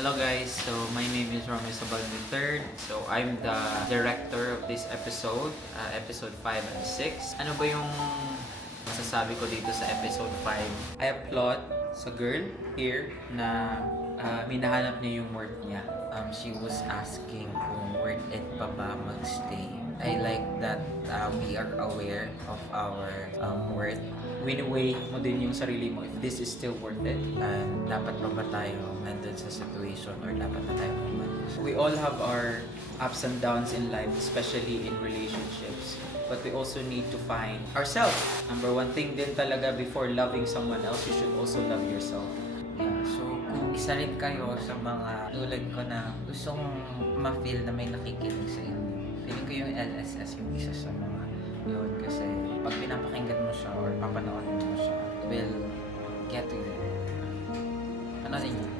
Hello guys, so my name is Romeo Sabal III. So I'm the director of this episode, uh, episode 5 and 6. Ano ba yung masasabi ko dito sa episode 5? I applaud sa girl here na uh, minahanap niya yung worth niya. um, she was asking kung worth it pa ba magstay. I like that uh, we are aware of our um, worth Wini-weigh mo din yung sarili mo if this is still worth it. and dapat pa ba tayo nandun sa situation or dapat na tayo umalis. We all have our ups and downs in life, especially in relationships. But we also need to find ourselves. Number one thing din talaga before loving someone else, you should also love yourself. Yeah, so kung isa rin kayo sa mga tulad ko na gustong ma-feel na may nakikinig sa inyo, LSS yung isa sa mga yun kasi pag pinapakinggan mo siya or papanoorin mo siya, will get to you. Ano yun?